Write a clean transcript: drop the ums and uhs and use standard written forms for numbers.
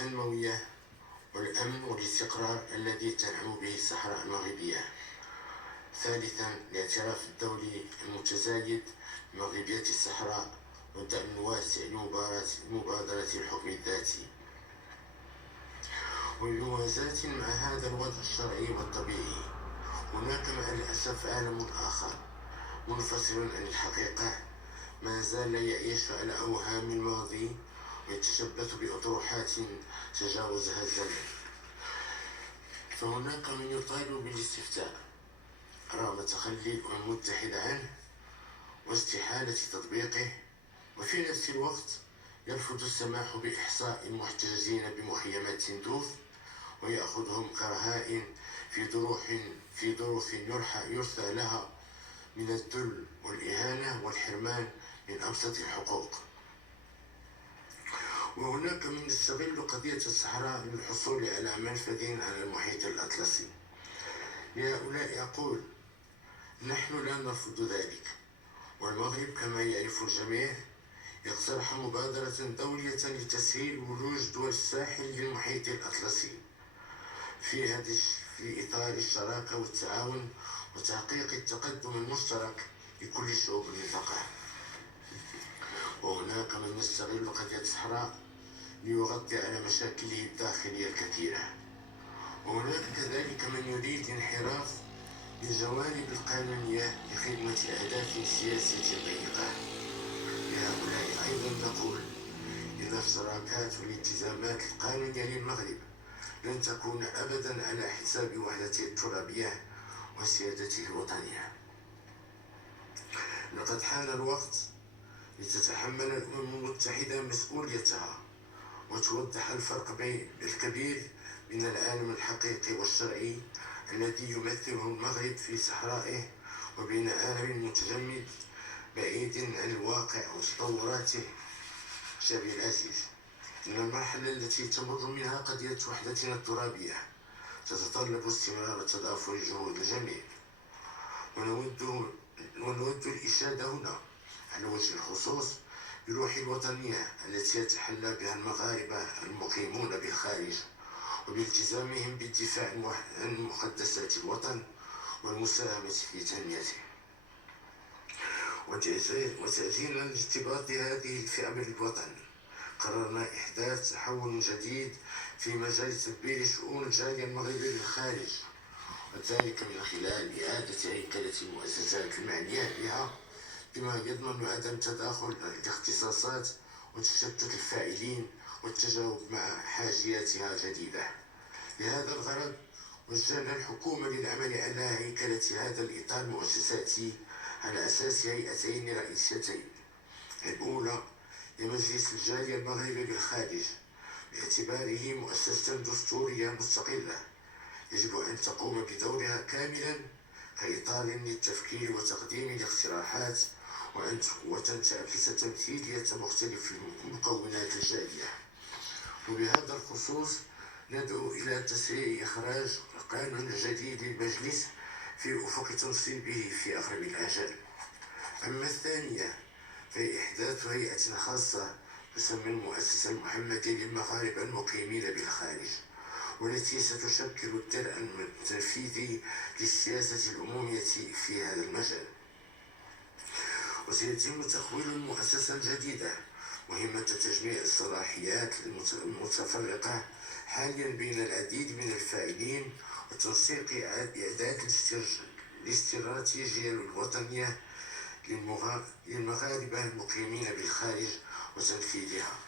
التنموية والأمن والاستقرار الذي تنعم به الصحراء المغربية. ثالثا، الاعتراف الدولي المتزايد بمغربية الصحراء والدعم الواسع لمبادرة الحكم الذاتي. وبموازاة مع هذا الوضع الشرعي والطبيعي، هناك مع الأسف عالم آخر منفصل عن الحقيقة، ما زال يعيش على أوهام الماضي ويتشبث بأطروحات تجاوزها الزمن. فهناك من يطالب بالاستفتاء رغم تخلي الأمم المتحدة عنه واستحالة تطبيقه، وفي نفس الوقت يرفض السماح بإحصاء المحتجزين بمخيمات سندوف ويأخذهم كرهائن في ظروف يرثى لها من الذل والإهانة والحرمان من أبسط الحقوق. وهناك من يستغل قضية الصحراء للحصول على منفذ على المحيط الأطلسي. لهؤلاء أقول: نحن لا نرفض ذلك، والمغرب كما يعرف الجميع يقترح مبادرة دولية لتسهيل ولوج دول الساحل للمحيط الأطلسي في إطار الشراكة والتعاون وتحقيق التقدم المشترك لكل شعوب المنطقة. وهناك من يستغل قضية الصحراء ليغطي على مشاكله الداخلية الكثيرة. وهناك كذلك من يريد انحراف بالجوانب القانونية لخدمة أهداف سياسية ضيقة. لهؤلاء أيضا نقول: إن الشراكات والالتزامات القانونية للمغرب لن تكون أبدا على حساب وحدته الترابية وسيادته الوطنية. لقد حان الوقت لتتحمل الأمم المتحدة مسؤوليتها وتوضح الفرق الكبير بين العالم الحقيقي والشرعي الذي يمثله المغرب في صحرائه وبين عالم متجمد بعيد عن الواقع وتطوراته. شعبي العزيز، إن المرحلة التي تمر منها قضية وحدتنا الترابية تتطلب استمرار تضافر جهود الجميع، ونود الإشادة هنا على وجه الخصوص بروح الوطنية التي يتحلى بها المغاربة المقيمون بالخارج وبالتزامهم بالدفاع عن مقدسات الوطن والمساهمة في تنميته. وتعزينا لارتباط هذه الفئة بالوطن، قررنا إحداث تحول جديد في مجال تدبير شؤون الجالية المغربية بالخارج، وذلك من خلال إعادة هيكلة المؤسسات المعنية بها بما يضمن عدم تداخل الاختصاصات وتشتت الفاعلين والتجاوب مع حاجياتها الجديدة. لهذا الغرض وجهنا الحكومة للعمل على هيكلة هذا الإطار المؤسساتي على أساس هيئتين رئيسيتين. الأولى هي مجلس الجالية المغربي بالخارج، باعتباره مؤسسة دستورية مستقلة يجب أن تقوم بدورها كاملا كإطار للتفكير وتقديم الاقتراحات وأن تعكس تمثيلية مختلف مكونات الجالية. وبهذا الخصوص ندعو إلى تسريع إخراج قانون جديد للمجلس في أفق تنصيبه في أقرب الآجال. أما الثانية فهي إحداث هيئة خاصة تسمى المؤسسة المحمدية للمغاربة المقيمين بالخارج، والتي ستشكل الدرع التنفيذي للسياسة العمومية في هذا المجال. وسيتم تخويل المؤسسة الجديدة مهمة تجميع الصلاحيات المتفرقة حاليا بين العديد من الفاعلين وتنسيق إعداد الاستراتيجية الوطنية للمغاربة المقيمين بالخارج وتنفيذها.